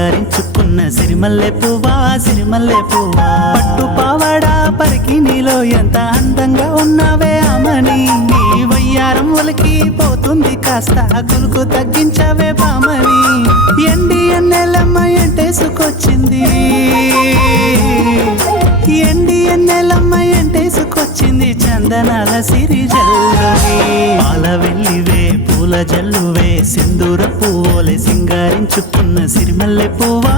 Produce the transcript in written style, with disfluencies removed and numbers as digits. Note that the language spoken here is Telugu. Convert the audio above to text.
సింగారించుకున్న సిరిమల్లె పువ్వా సిరిమల్లె పువ్వా పట్టు పావాడా పరికి నీలో ఎంత అందంగా ఉన్నావే అమని నీ వయ్యారం ఒలికి పోతుంది కాస్త కులుకు తగ్గించవే బామని ఎండి ఎన్నెలమ్మ ఎంటేసుకొచ్చింది ఎండి ఎన్నెలమ్మ ఎంటేసుకొచ్చింది చందనాల సిరి జల్లుని పాల వెళ్ళివే పూల జల్లువే సింధూర పువ్వులే సింగారించుకున్న సిరిమల్లె పువ్వా